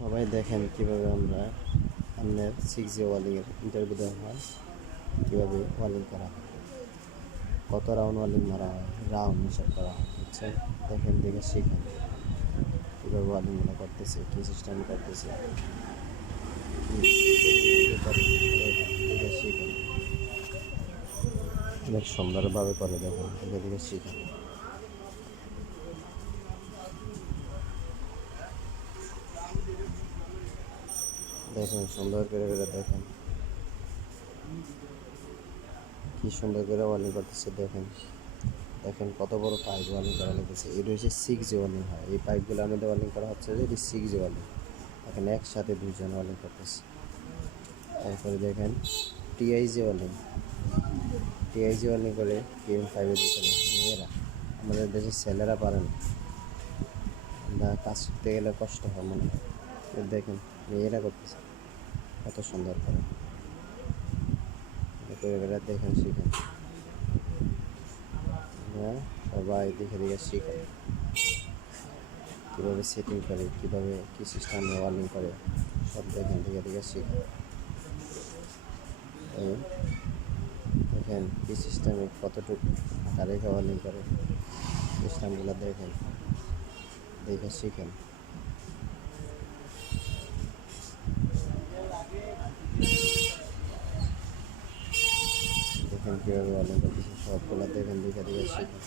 সবাই দেখেন কীভাবে আমরা আপনার সিক্স জি ওয়ালিংয়ের ইন্টারভিউ দেওয়া হয়, কীভাবে ওয়ালিং করা হয়। কত রাউন্ড ওয়ালিং মারা হয় রাউন্ড হিসাব করা হয় বুঝছেন দেখেন, দেখে শিখেন কীভাবে ওয়ালিংগুলো করতেছে, কী সিস্টেম করতেছে। অনেক সুন্দরভাবে করে দেখেন, দেখে দেখে শিখেন। দেখেন, সুন্দর করে করে দেখেন। কি সুন্দর করে ওয়ালিং করতেছে, দেখেন। দেখেন কত বড় পাইপ ওয়ালিং করা লেগেছে এটা হচ্ছে সিক্স ওয়ালিং হয়। এই পাইপগুলো আমাদের ওয়ালিং করা হচ্ছে যে, এটি সিক্স ওয়ালিং। এখন একসাথে দুইজন ওয়ালিং করতেছে। তারপরে দেখেন টিআইজি ওয়ালিং। টিআইজি ওয়ালিং করে পিএম ফাইভের ভিতরে মেয়েরা, আমাদের দেশের ছেলেরা পারে না। কাজ করতে গেলে কষ্ট হয় মনে হয়। দেখেন, মেয়েরা করতেছে। কত সুন্দর করে। দেখেন শিখেন। সবাই দেখে দেখে শিখেন। কীভাবে সেটিং করে, কীভাবে কী সিস্টেমে ওয়ার্নিং করে, সব দেখেন, দেখে দেখে শিখেন। এই দেখেন কী সিস্টেমে কতটুকু আঁকা রেখে ওয়ার্নিং করে সিস্টেমগুলো দেখেন। দেখে শিখেন। কীভাবে অনেক কিছু সবগুলো দেখেন দেখে দেখে শিখি